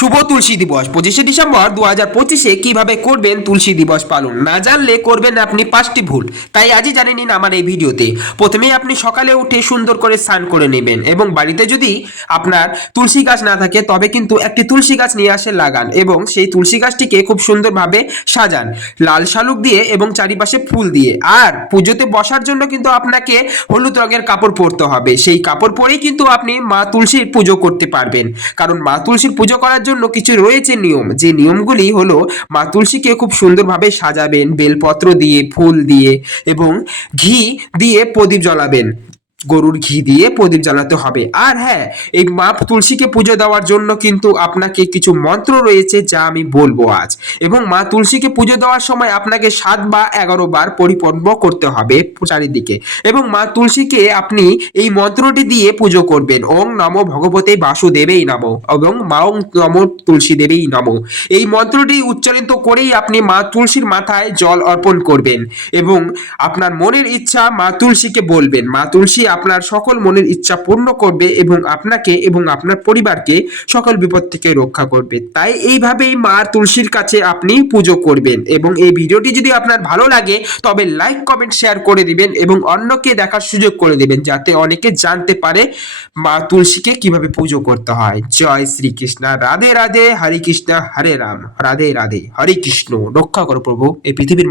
শুভ তুলসী দিবস 25শে ডিসেম্বর 2025 কিভাবে করবেন তুলসী দিবস পালন না জানলে করবেন আপনি 5টি ভুল। তাই আজই জানিয়ে নিন আমার এই ভিডিওতে। প্রথমেই আপনি সকালে উঠে সুন্দর করে স্নান করে নেবেন এবং বাড়িতে যদি আপনার তুলসী গাছ না থাকে তবে কিন্তু একটি তুলসী গাছ নিয়ে আসে লাগান এবং সেই তুলসী গাছটিকে খুব সুন্দরভাবে সাজান লাল শালুক দিয়ে এবং চারিপাশে ফুল দিয়ে। আর পুজোতে বসার জন্য কিন্তু আপনাকে হলুদ রঙের কাপড় পরতে হবে, সেই কাপড় পরেই কিন্তু আপনি মা তুলসীর পুজো করতে পারবেন। কারণ মা তুলসীর পুজো করার জন্য কিছু রয়েছে নিয়ম, যে নিয়মগুলি হলো মা তুলসীকে খুব সুন্দরভাবে সাজাবেন বেলপত্র দিয়ে, ফুল দিয়ে এবং ঘি দিয়ে প্রদীপ জ্বালাবেন। গরুর ঘি দিয়ে প্রদীপ জ্বালাতে হবে। আর হ্যাঁ, এই মা তুলসীকে পুজো দেওয়ার জন্য কিন্তু আপনাকে কিছু মন্ত্র রয়েছে যা আমি বলবো আজ। এবং মা তুলসীকে পুজো দেওয়ার সময় আপনাকে 7 বা 11 বার পরিপর্ব করতে হবে চারিদিকে। এবং মা তুলসীকে আপনি এই মন্ত্রটি দিয়ে পুজো করবেন, ওং নমো ভগবতে বাসুদেবেই নমো এবং মাং নমো তুলসী দেবেই নমো। এই মন্ত্রটি উচ্চারিত করেই আপনি মা তুলসীর মাথায় জল অর্পণ করবেন এবং আপনার মনের ইচ্ছা মা তুলসীকে বলবেন। মা তুলসী আপনার সকল মনের ইচ্ছা পূর্ণ করবে এবং আপনাকে এবং আপনার পরিবারকে সকল বিপদ থেকে রক্ষা করবে। তাই এইভাবেই মা তুলসীর কাছে আপনি পুজো করবেন। এবং এই ভিডিওটি যদি আপনার ভালো লাগে তবে লাইক কমেন্ট শেয়ার করে দিবেন এবং অন্যকে দেখার সুযোগ করে দিবেন, যাতে অনেকে জানতে পারে মা তুলসীকে কিভাবে পুজো করতে হয়। জয় শ্রীকৃষ্ণ, রাধে রাধে, হরে কৃষ্ণ হরে রাম, রাধে রাধে, হরে কৃষ্ণ। রক্ষা করো প্রভু এই পৃথিবীর